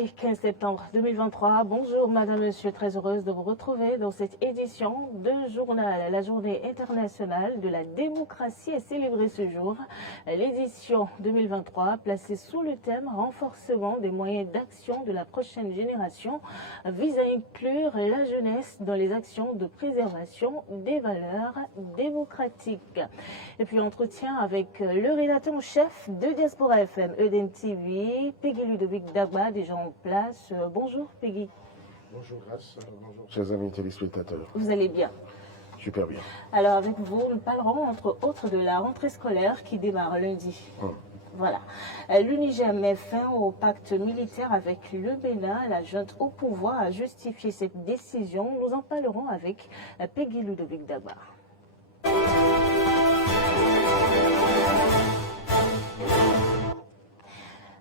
Mardi 15 septembre 2023. Bonjour madame, monsieur, très heureuse de vous retrouver dans cette édition de journal. La journée internationale de la démocratie est célébrée ce jour. L'édition 2023 placée sous le thème renforcement des moyens d'action de la prochaine génération vise à inclure la jeunesse dans les actions de préservation des valeurs démocratiques. Et puis entretien avec le rédacteur en chef de Diaspora FM, Eden TV, Peggy Ludovic Dagba, déjà en place. Bonjour Peggy. Bonjour Grace, bonjour chers amis téléspectateurs. Vous allez bien? Super bien. Alors avec vous, nous parlerons entre autres de la rentrée scolaire qui démarre lundi. Voilà. L'UNIGEM met fin au pacte militaire avec le Bénin. La junte au pouvoir a justifié cette décision. Nous en parlerons avec Peggy Ludovic Dagba.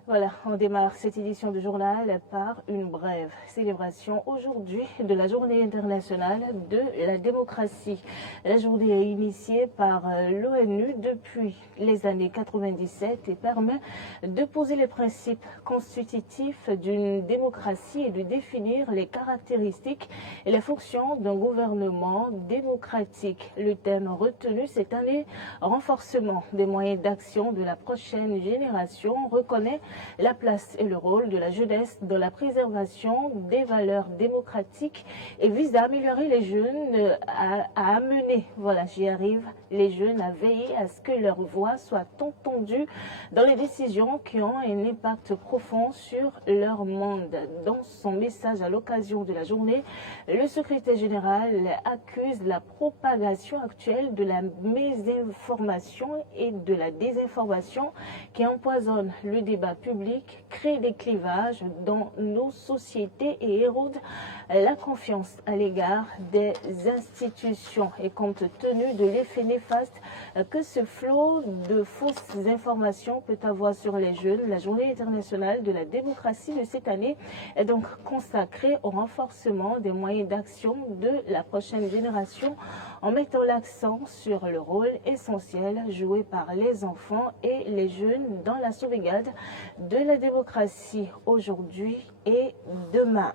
Voilà, on démarre cette édition du journal par une brève célébration aujourd'hui de la journée internationale de la démocratie. La journée est initiée par l'ONU depuis les années 97 et permet de poser les principes constitutifs d'une démocratie et de définir les caractéristiques et les fonctions d'un gouvernement démocratique. Le thème retenu cette année, renforcement des moyens d'action de la prochaine génération, reconnaît la place et le rôle de la jeunesse dans la préservation des valeurs démocratiques et vise à améliorer les jeunes, à amener, voilà, j'y arrive, les jeunes à veiller à ce que leur voix soit entendue dans les décisions qui ont un impact profond sur leur monde. Dans son message à l'occasion de la journée, le secrétaire général accuse la propagation actuelle de la mésinformation et de la désinformation qui empoisonne le débat public, crée des clivages dans nos sociétés et érode la confiance à l'égard des institutions. Et compte tenu de l'effet néfaste que ce flot de fausses informations peut avoir sur les jeunes, la journée internationale de la démocratie de cette année est donc consacrée au renforcement des moyens d'action de la prochaine génération en mettant l'accent sur le rôle essentiel joué par les enfants et les jeunes dans la sauvegarde de la démocratie aujourd'hui et demain.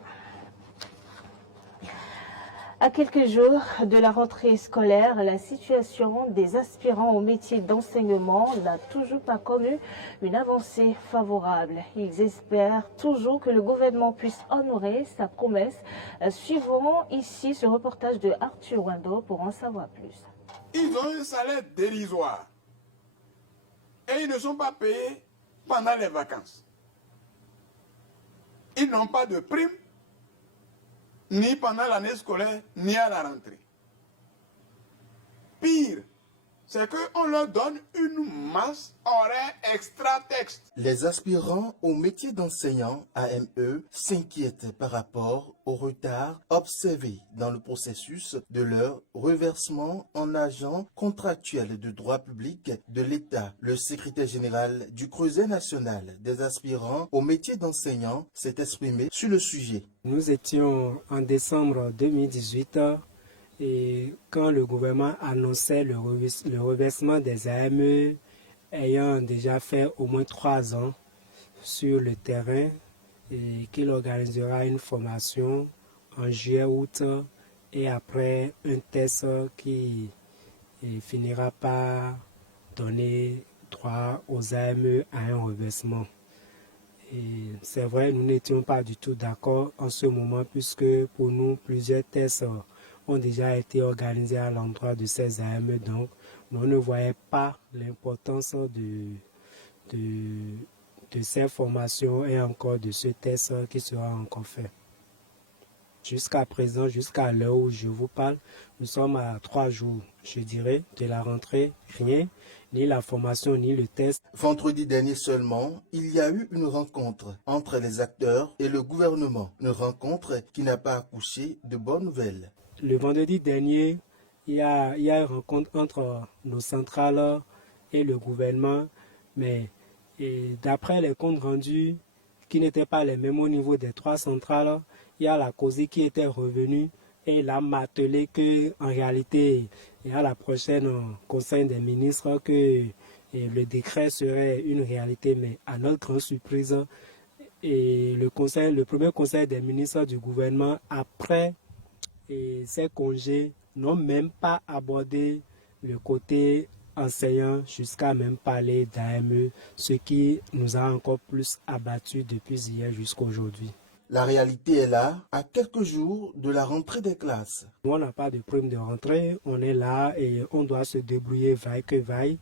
À quelques jours de la rentrée scolaire, la situation des aspirants au métier d'enseignement n'a toujours pas connu une avancée favorable. Ils espèrent toujours que le gouvernement puisse honorer sa promesse. Suivons ici ce reportage de Arthur Wando pour en savoir plus. Ils ont un salaire dérisoire et ils ne sont pas payés pendant les vacances. Ils n'ont pas de prime ni pendant l'année scolaire, ni à la rentrée. Pire, c'est qu'on leur donne une masse horaire extra-texte. Les aspirants au métier d'enseignant AME s'inquiètent par rapport au retard observé dans le processus de leur reversement en agent contractuel de droit public de l'État. Le secrétaire général du Creuset national des aspirants au métier d'enseignant s'est exprimé sur le sujet. Nous étions en décembre 2018 et quand le gouvernement annonçait le reversement des AME ayant déjà fait au moins 3 ans sur le terrain et qu'il organisera une formation en juillet-août et après un test qui finira par donner droit aux AME à un reversement. Et c'est vrai, nous n'étions pas du tout d'accord en ce moment puisque pour nous, plusieurs tests ont déjà été organisés à l'endroit de ces AME. Donc, nous ne voyons pas l'importance de ces formations et encore de ce test qui sera encore fait. Jusqu'à présent, jusqu'à l'heure où je vous parle, nous sommes à 3 jours, je dirais, de la rentrée. Rien, ni la formation, ni le test. Vendredi dernier seulement, il y a eu une rencontre entre les acteurs et le gouvernement. Une rencontre qui n'a pas accouché de bonnes nouvelles. Le vendredi dernier, il y a une rencontre entre nos centrales et le gouvernement, mais d'après les comptes rendus qui n'étaient pas les mêmes au niveau des 3 centrales, il y a la COSI qui était revenue et il a martelé qu'en réalité, il y a la prochaine Conseil des ministres que le décret serait une réalité, mais à notre grande surprise, Et le premier conseil des ministres du gouvernement, après ces congés, n'ont même pas abordé le côté enseignant jusqu'à même parler d'AME, ce qui nous a encore plus abattus depuis hier jusqu'à aujourd'hui. La réalité est là, à quelques jours de la rentrée des classes. Nous, on n'a pas de prime de rentrée, on est là et on doit se débrouiller vaille que vaille.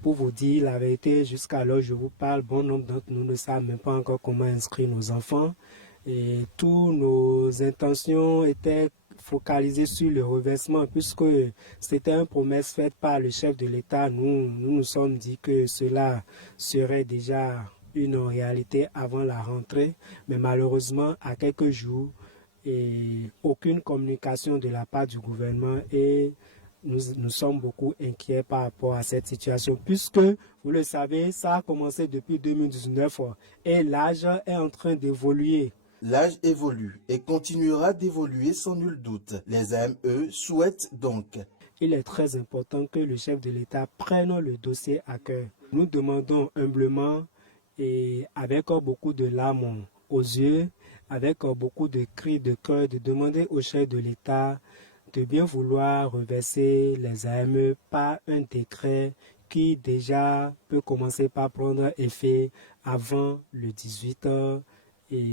Pour vous dire la vérité, jusqu'à l'heure où je vous parle, bon nombre d'entre nous ne savent même pas encore comment inscrire nos enfants. Et toutes nos intentions étaient focalisées sur le reversement, puisque c'était une promesse faite par le chef de l'État. Nous sommes dit que cela serait déjà une réalité avant la rentrée, mais malheureusement, à quelques jours, aucune communication de la part du gouvernement et nous sommes beaucoup inquiets par rapport à cette situation, puisque, vous le savez, ça a commencé depuis 2019 et l'âge est en train d'évoluer. L'âge évolue et continuera d'évoluer sans nul doute. Les AME souhaitent donc. Il est très important que le chef de l'État prenne le dossier à cœur. Nous demandons humblement et avec beaucoup de larmes aux yeux, avec beaucoup de cris de cœur, de demander au chef de l'État de bien vouloir reverser les AME par un décret qui déjà peut commencer par prendre effet avant le 18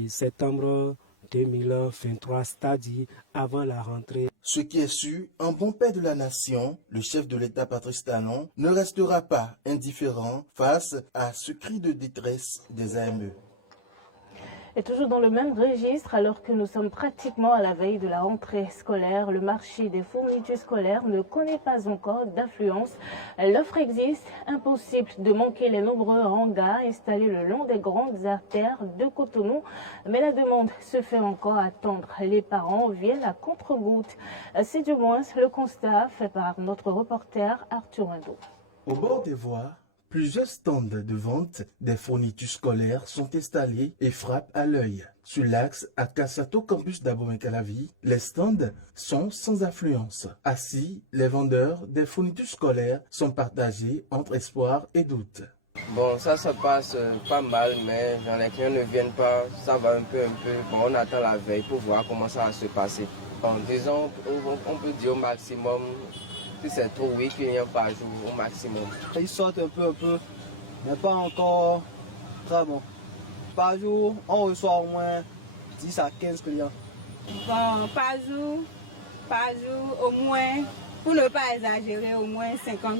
septembre 2023, c'est-à-dire avant la rentrée. Ce qui est sûr, un bon père de la nation, le chef de l'État Patrice Talon, ne restera pas indifférent face à ce cri de détresse des AME. Et toujours dans le même registre, alors que nous sommes pratiquement à la veille de la rentrée scolaire, le marché des fournitures scolaires ne connaît pas encore d'affluence. L'offre existe, impossible de manquer les nombreux hangars installés le long des grandes artères de Cotonou. Mais la demande se fait encore attendre. Les parents viennent à contre-gouttes. C'est du moins le constat fait par notre reporter Arthur Indo. Au bord des voies, plusieurs stands de vente des fournitures scolaires sont installés et frappent à l'œil. Sur l'axe à Kassato Campus d'Abomey-Calavi, les stands sont sans affluence. Ainsi, les vendeurs des fournitures scolaires sont partagés entre espoir et doute. Bon, ça se passe pas mal, mais les clients ne viennent pas, ça va un peu. Bon, on attend la veille pour voir comment ça va se passer. Bon, disons, on peut dire au maximum, si c'est trop, 8 clients par jour au maximum. Ils sortent un peu, mais pas encore vraiment. Par jour, on reçoit au moins 10 à 15 clients. Bon, par jour, au moins, pour ne pas exagérer, au moins 50.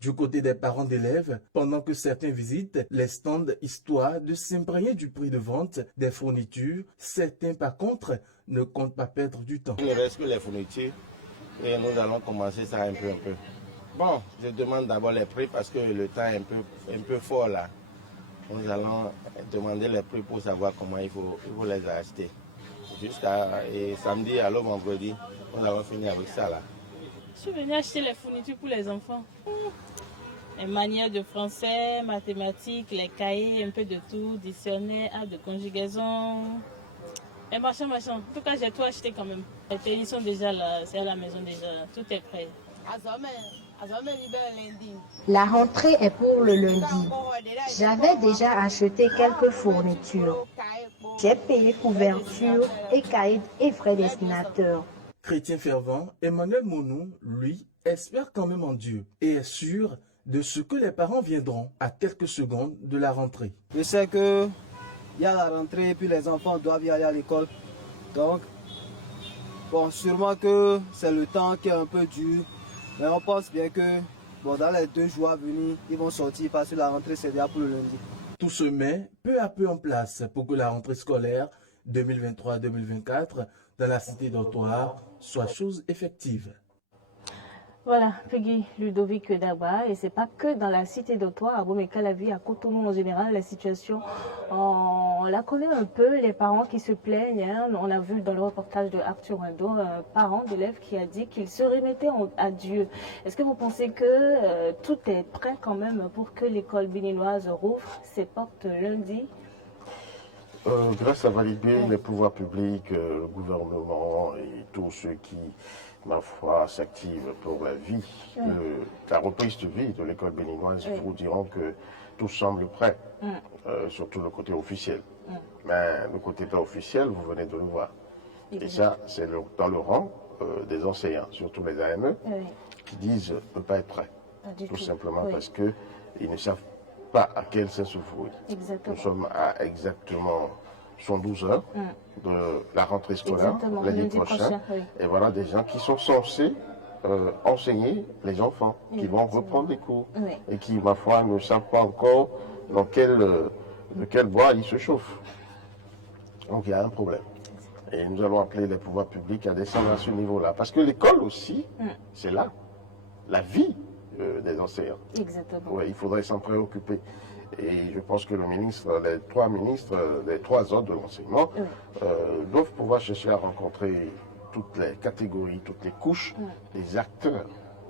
Du côté des parents d'élèves, pendant que certains visitent les stands histoire de s'imprégner du prix de vente des fournitures, certains par contre ne comptent pas perdre du temps. Il ne reste que les fournitures et nous allons commencer ça un peu. Bon, je demande d'abord les prix parce que le temps est un peu fort là. Nous allons demander les prix pour savoir comment il faut les acheter. Jusqu'à samedi, alors vendredi, nous allons finir avec ça là. Je suis venue acheter les fournitures pour les enfants. Les manières de français, mathématiques, les cahiers, un peu de tout, dictionnaire, art de conjugaison. Et machin. En tout cas, j'ai tout acheté quand même. Les télés sont déjà là, c'est à la maison déjà, tout est prêt. La rentrée est pour le lundi. J'avais déjà acheté quelques fournitures. J'ai payé couverture et cahiers et frais destinateurs. Chrétien fervent, Emmanuel Monou, lui, espère quand même en Dieu et est sûr de ce que les parents viendront à quelques secondes de la rentrée. Je sais qu'il y a la rentrée et puis les enfants doivent y aller à l'école. Donc, bon, sûrement que c'est le temps qui est un peu dur. Mais on pense bien que dans les 2 jours à venir, ils vont sortir parce que la rentrée c'est déjà pour le lundi. Tout se met peu à peu en place pour que la rentrée scolaire 2023-2024 dans la cité d'Ottawa soit chose effective. Voilà, Peggy Ludovic Daba, et c'est pas que dans la cité d'Ottawa, à Abomey-Calavi, à Cotonou en général, la situation, on la connaît un peu, les parents qui se plaignent, hein. On a vu dans le reportage de Arthur Indo, un parent d'élève qui a dit qu'il se remettait à Dieu. Est-ce que vous pensez que tout est prêt quand même pour que l'école béninoise rouvre ses portes lundi? Grâce à valider les pouvoirs publics, le gouvernement et tous ceux qui, ma foi, s'activent pour la vie, la reprise de vie de l'école béninoise, vous diront que tout semble prêt, surtout le côté officiel. Mais le côté pas officiel, vous venez de le voir. Et ça, c'est dans le rang des enseignants, surtout les AME, qui disent ne pas être prêts. Tout simplement parce qu'ils ne savent pas à quel sens se vouer. Nous sommes à exactement 112 heures de la rentrée scolaire, l'année prochaine. Et voilà des gens qui sont censés enseigner les enfants, qui vont reprendre les cours et qui, ma foi, ne savent pas encore dans de quel bois ils se chauffent. Donc il y a un problème. Et nous allons appeler les pouvoirs publics à descendre à ce niveau-là. Parce que l'école aussi, c'est là, la vie des enseignants. Exactement. Ouais, il faudrait s'en préoccuper. Et je pense que les trois ministres des trois ordres de l'enseignement doivent pouvoir chercher à rencontrer toutes les catégories, toutes les couches des acteurs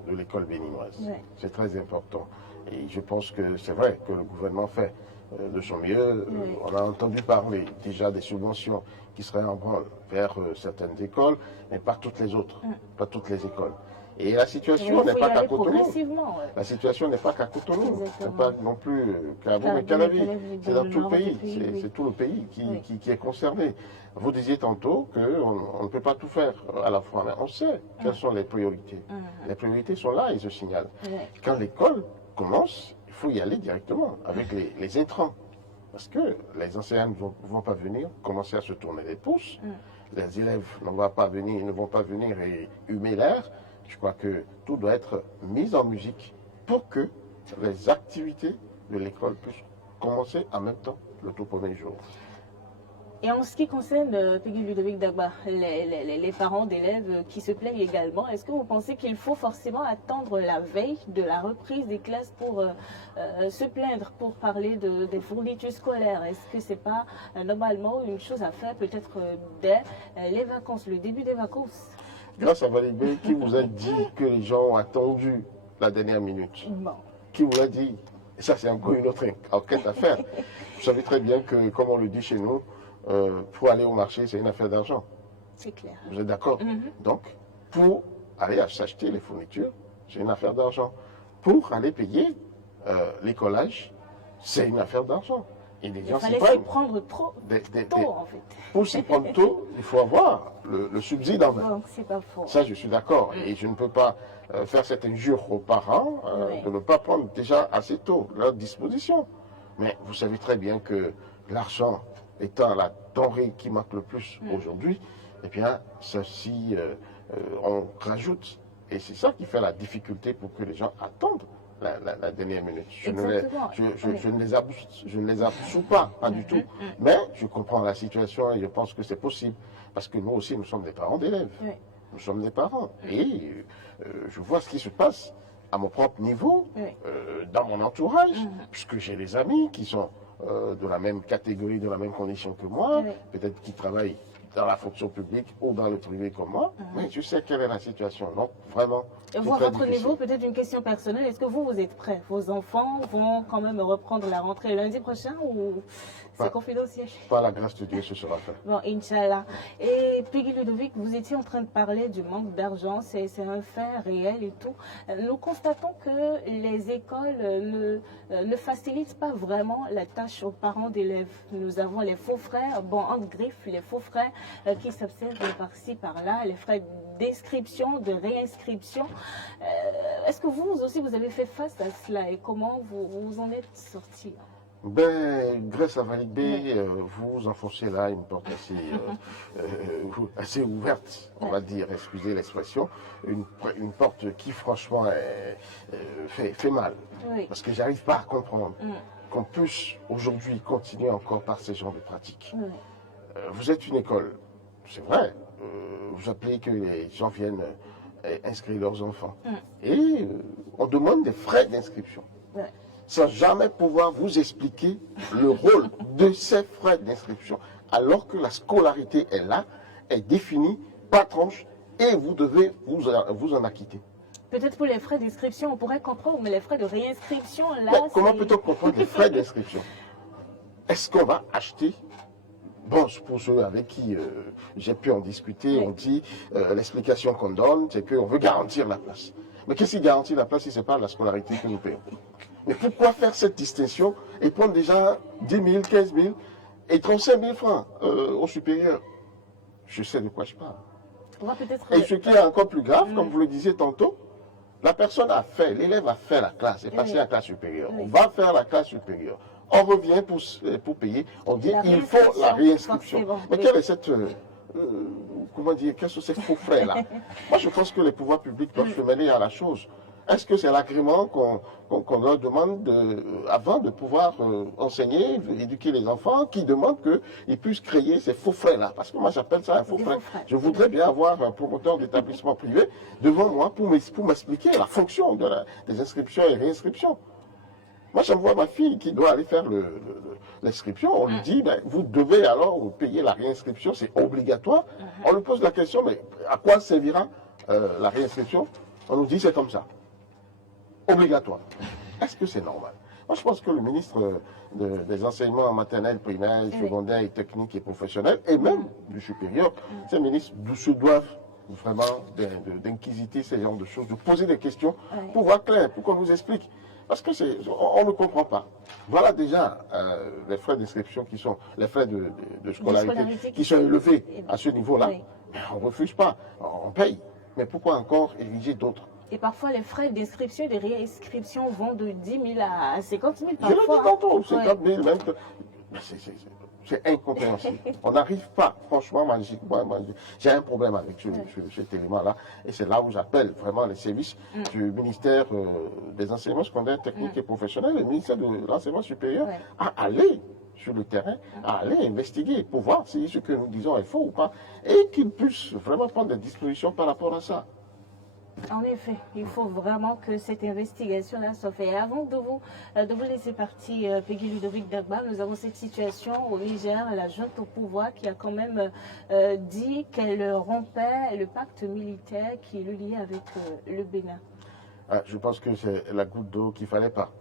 de l'école béninoise. C'est très important. Et je pense que c'est vrai que le gouvernement fait de son mieux. On a entendu parler déjà des subventions qui seraient en branle vers certaines écoles, mais pas toutes les autres, pas toutes les écoles. Et la situation n'est pas qu'à Cotonou. La situation n'est pas qu'à Cotonou, c'est pas non plus qu'à Boumé-Calavi. C'est dans tout le pays, c'est tout le pays qui est concerné. Vous disiez tantôt qu'on ne peut pas tout faire à la fois, mais on sait quelles sont les priorités. Les priorités sont là, ils se signalent. Quand l'école commence, il faut y aller directement avec les intrants. Parce que les enseignants ne vont pas venir commencer à se tourner les pouces. Les élèves ne vont pas venir et humer l'air. Je crois que tout doit être mis en musique pour que les activités de l'école puissent commencer en même temps le tout premier jour. Et en ce qui concerne, Peggy Ludovic Dagba, les parents d'élèves qui se plaignent également, est-ce que vous pensez qu'il faut forcément attendre la veille de la reprise des classes pour se plaindre, pour parler des fournitures scolaires? Est-ce que ce n'est pas normalement une chose à faire peut-être dès les vacances, le début des vacances? Grâce à Valibé, qui vous a dit que les gens ont attendu la dernière minute? Qui vous l'a dit? Et ça, c'est encore une autre enquête à faire. Vous savez très bien que, comme on le dit chez nous, pour aller au marché, c'est une affaire d'argent. C'est clair. Vous êtes d'accord? Donc, pour aller s'acheter les fournitures, c'est une affaire d'argent. Pour aller payer l'écolage, c'est une affaire d'argent. Et les gens s'y prennent. Il fallait s'y prendre trop tôt, en fait. Pour s'y prendre tôt, il faut avoir le subside en main. Donc, c'est pas faux. Ça, je suis d'accord. Et je ne peux pas faire cette injure aux parents de ne pas prendre déjà assez tôt leur disposition. Mais vous savez très bien que l'argent étant la denrée qui manque le plus aujourd'hui, eh bien, ceci, on rajoute. Et c'est ça qui fait la difficulté pour que les gens attendent la dernière minute. Je ne les absous pas du tout. Mais je comprends la situation et je pense que c'est possible. Parce que nous aussi, nous sommes des parents d'élèves. Nous sommes des parents. Et je vois ce qui se passe à mon propre niveau, dans mon entourage, puisque j'ai des amis qui sont de la même catégorie, de la même condition que moi, peut-être qui travaillent dans la fonction publique ou dans le privé comme moi, mais je sais quelle est la situation. Donc, vraiment, et vous, à votre niveau, peut-être une question personnelle, est-ce que vous êtes prêts? Vos enfants vont quand même reprendre la rentrée lundi prochain ou c'est confidentiel? Par la grâce de Dieu, ce sera fait. Bon, Inch'Allah. Et Peggy Ludovic, vous étiez en train de parler du manque d'argent, c'est un fait réel et tout. Nous constatons que les écoles ne facilitent pas vraiment la tâche aux parents d'élèves. Nous avons les faux frères, bon, entre griffes, les faux frères qui s'observent par-ci, par-là, les frais d'inscription, de réinscription. Est-ce que vous aussi, vous avez fait face à cela et comment vous en êtes sorti? Ben, grâce à Valibé, vous enfoncez là une porte assez ouverte, on va dire, excusez l'expression, une porte qui franchement fait mal. Parce que j'arrive pas à comprendre qu'on puisse aujourd'hui continuer encore par ce genre de pratiques. Vous êtes une école, c'est vrai, vous appelez que les gens viennent inscrire leurs enfants. Et on demande des frais d'inscription. Sans jamais pouvoir vous expliquer le rôle de ces frais d'inscription, alors que la scolarité est là, est définie par tranche, et vous devez vous en acquitter. Peut-être pour les frais d'inscription, on pourrait comprendre, mais les frais de réinscription, là... Mais comment peut-on comprendre les frais d'inscription? Est-ce qu'on va acheter? Bon, pour ceux avec qui j'ai pu en discuter, on dit l'explication qu'on donne, c'est qu'on veut garantir la place. Mais qu'est-ce qui garantit la place si ce n'est pas la scolarité que nous payons? Mais pourquoi faire cette distinction et prendre déjà 10 000, 15 000 Et 35 000 francs au supérieur. Je sais de quoi je parle. On va peut-être... Et ce qui est encore plus grave, comme vous le disiez tantôt, la personne a fait, l'élève a fait la classe, est passé à la classe supérieure. On va faire la classe supérieure. On revient pour payer. On dit il faut la réinscription. Mais quelle est cette... comment dire, quels sont ces faux frais là? Moi je pense que les pouvoirs publics doivent se mêler à la chose. Est-ce que c'est l'agrément qu'on leur demande avant de pouvoir enseigner, éduquer les enfants, qui demandent qu'ils puissent créer ces faux frais-là? Parce que moi, j'appelle ça un faux frais. Je voudrais bien avoir un promoteur d'établissement privé devant moi pour m'expliquer la fonction des inscriptions et réinscriptions. Moi, j'envoie ma fille qui doit aller faire l'inscription. On lui dit, ben, vous devez alors payer la réinscription, c'est obligatoire. On lui pose la question, mais à quoi servira la réinscription? On nous dit, c'est comme ça. Obligatoire. Est-ce que c'est normal? Moi, je pense que le ministre des enseignements maternels, primaires, secondaires, et techniques et professionnels, et même du supérieur, ces ministres se doivent vraiment d'inquisiter ces genres de choses, de poser des questions pour voir clair, pour qu'on nous explique. Parce que on ne comprend pas. Voilà déjà les frais d'inscription qui sont, les frais de scolarité qui sont élevés à ce niveau-là. On ne refuse pas, on paye. Mais pourquoi encore ériger d'autres? Et parfois, les frais d'inscription et de réinscription vont de 10 000 à 50 000 parfois. Je le dis tantôt, 50 000 même. C'est incompréhensible. On n'arrive pas, franchement, j'ai un problème avec cet élément-là. Et c'est là où j'appelle vraiment les services du ministère des enseignements secondaires, techniques et professionnels, et le ministère de l'enseignement supérieur, à aller sur le terrain, à aller investiguer pour voir si ce que nous disons est faux ou pas, et qu'ils puissent vraiment prendre des dispositions par rapport à ça. En effet, il faut vraiment que cette investigation-là soit faite. Et avant de vous laisser partir, Peggy Ludovic Dagba, nous avons cette situation au Niger, la junte au pouvoir qui a quand même dit qu'elle rompait le pacte militaire qui le liait avec le Bénin. Je pense que c'est la goutte d'eau qu'il ne fallait pas.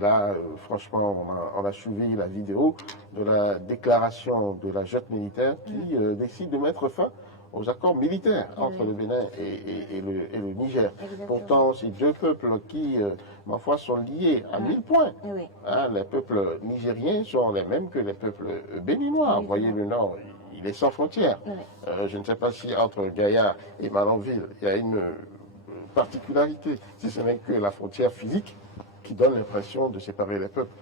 Là, franchement, on a suivi la vidéo de la déclaration de la junte militaire qui décide de mettre fin aux accords militaires entre le Bénin et le Niger. Exactement. Pourtant, c'est deux peuples qui, ma foi, sont liés à 1000 points. Les peuples nigériens sont les mêmes que les peuples béninois. Vous voyez, le Nord, il est sans frontières. Je ne sais pas si entre Gaïa et Malanville, il y a une particularité, si ce n'est que la frontière physique qui donne l'impression de séparer les peuples.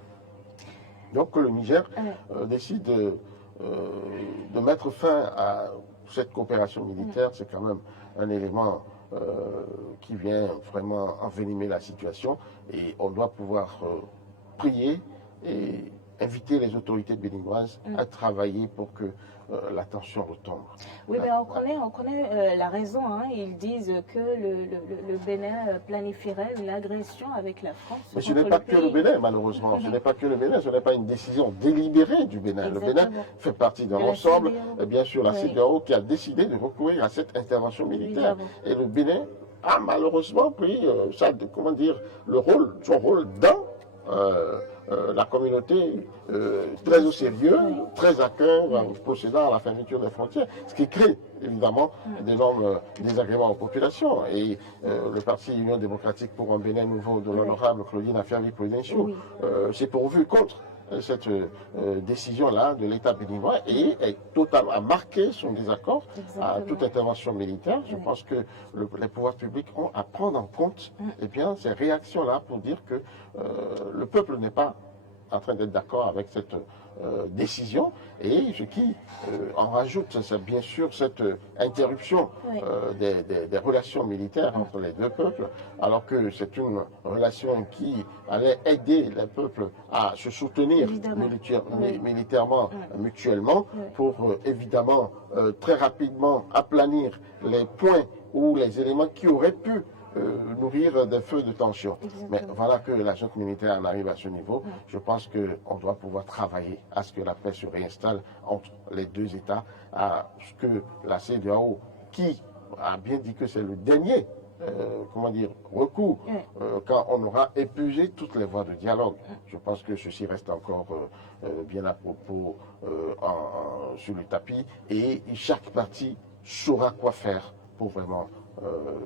Donc le Niger décide de mettre fin à cette coopération militaire. C'est quand même un élément qui vient vraiment envenimer la situation, et on doit pouvoir prier et inviter les autorités béninoises à travailler pour que la tension retombe. Oui, mais on connaît la raison. Ils disent que le Bénin planifierait une agression avec la France. Mais ce n'est pas que le Bénin, malheureusement. Ce n'est pas que le Bénin, ce n'est pas une décision délibérée du Bénin. Le Bénin fait partie d'un ensemble, bien sûr, la CEDEAO qui a décidé de recourir à cette intervention militaire. Et le Bénin a malheureusement pris son rôle dans la communauté très au sérieux, très à cœur, en procédant à la fermeture des frontières, ce qui crée évidemment d'énormes désagréments aux populations. Et le parti Union démocratique pour un Bénin nouveau de l'honorable Claudine Afiavi-Prudencio s'est pourvu contre cette décision-là de l'État béninois et a marqué son désaccord à toute intervention militaire. Je pense que les pouvoirs publics ont à prendre en compte ces réactions-là pour dire que le peuple n'est pas en train d'être d'accord avec cette décision, et ce qui en rajoute, c'est bien sûr cette interruption des relations militaires entre les deux peuples, alors que c'est une relation qui allait aider les peuples à se soutenir militairement, mutuellement, pour évidemment très rapidement aplanir les points ou les éléments qui auraient pu nourrir des feux de tension. Mais voilà que la junte militaire en arrive à ce niveau. Je pense qu'on doit pouvoir travailler à ce que la paix se réinstalle entre les deux États, à ce que la CEDEAO, qui a bien dit que c'est le dernier recours, quand on aura épuisé toutes les voies de dialogue. Je pense que ceci reste encore bien à propos sur le tapis, et chaque parti saura quoi faire pour vraiment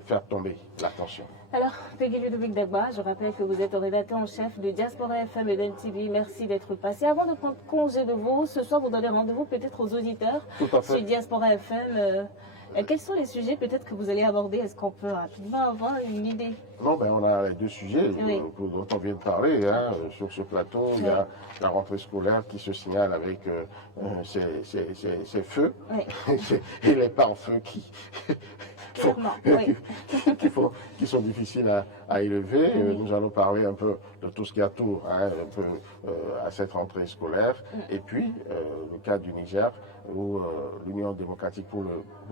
faire tomber la tension. Alors, Peggy Ludovic Dagba, je rappelle que vous êtes rédacteur en chef de Diaspora FM et d'NTV. Merci d'être passé. Avant de prendre congé de vous, ce soir, vous donnez rendez-vous peut-être aux auditeurs sur Diaspora FM. Quels sont les sujets peut-être que vous allez aborder? Est-ce qu'on peut rapidement avoir une idée? Non, ben on a les deux sujets dont on vient de parler. Hein, sur ce plateau, il y a la rentrée scolaire qui se signale avec ses feux et les pare-feux qui sont difficiles à élever. Nous allons parler un peu de tout ce qui a tour un peu à cette rentrée scolaire. Et puis, le cas du Niger, où l'Union démocratique pour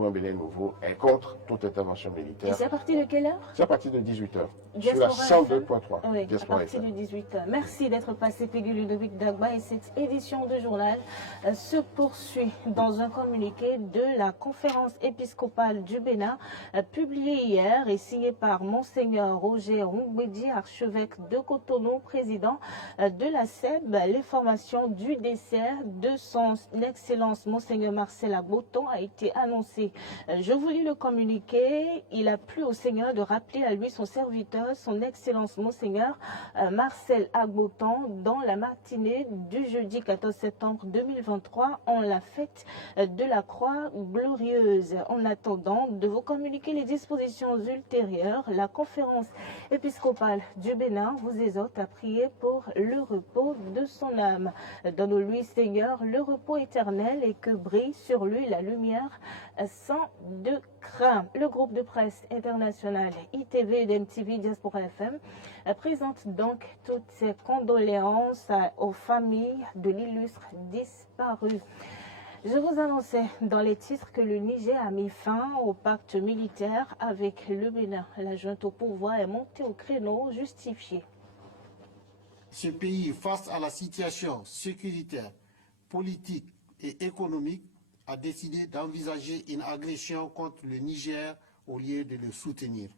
un Bénin nouveau est contre toute intervention militaire. Et c'est à partir de quelle heure? C'est à partir de 18h. Sur la 102.3. Oui, à partir de 18h. Merci d'être passé, Peggy Ludovic Dagba. Et cette édition de journal se poursuit dans un communiqué de la conférence épiscopale du Bénin, publié hier et signé par Monseigneur Roger Ongbedi, archevêque de Cotonou, président de la SEB. L'information du décès de son Excellence Monseigneur Marcel Agboton a été annoncée. Je vous lis le communiqué. Il a plu au Seigneur de rappeler à lui son serviteur, son Excellence Monseigneur Marcel Agboton, dans la matinée du jeudi 14 septembre 2023, en la fête de la Croix glorieuse. En attendant de vous communiquer les dispositions ultérieures, la conférence épiscopale du Bénin vous exhorte à prier pour le repos de son âme. Donne-lui, Seigneur, le repos éternel et que brille sur lui la lumière sans de crainte. Le groupe de presse international ITV et d'NTV Diaspora FM présente donc toutes ses condoléances aux familles de l'illustre disparu. Je vous annonçais dans les titres que le Niger a mis fin au pacte militaire avec le Bénin. La junte au pouvoir est montée au créneau justifié. Ce pays, face à la situation sécuritaire, politique et économique, a décidé d'envisager une agression contre le Niger au lieu de le soutenir.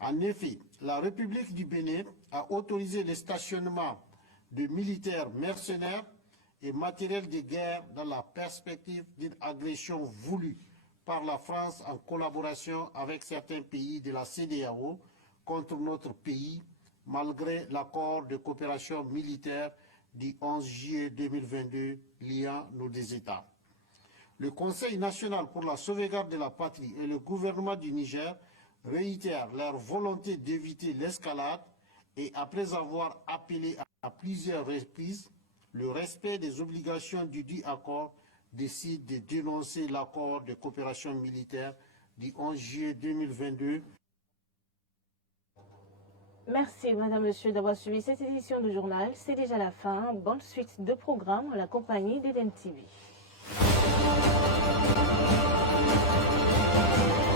En effet, la République du Bénin a autorisé le stationnement de militaires mercenaires et matériel de guerre dans la perspective d'une agression voulue par la France en collaboration avec certains pays de la CEDEAO contre notre pays, malgré l'accord de coopération militaire du 11 juillet 2022 liant nos deux États. Le Conseil national pour la sauvegarde de la patrie et le gouvernement du Niger réitèrent leur volonté d'éviter l'escalade et après avoir appelé à plusieurs reprises le respect des obligations du dit accord, décident de dénoncer l'accord de coopération militaire du 11 juillet 2022. Merci, madame, monsieur, d'avoir suivi cette édition du journal. C'est déjà la fin. Bonne suite de programme en la compagnie d'EDEN TV.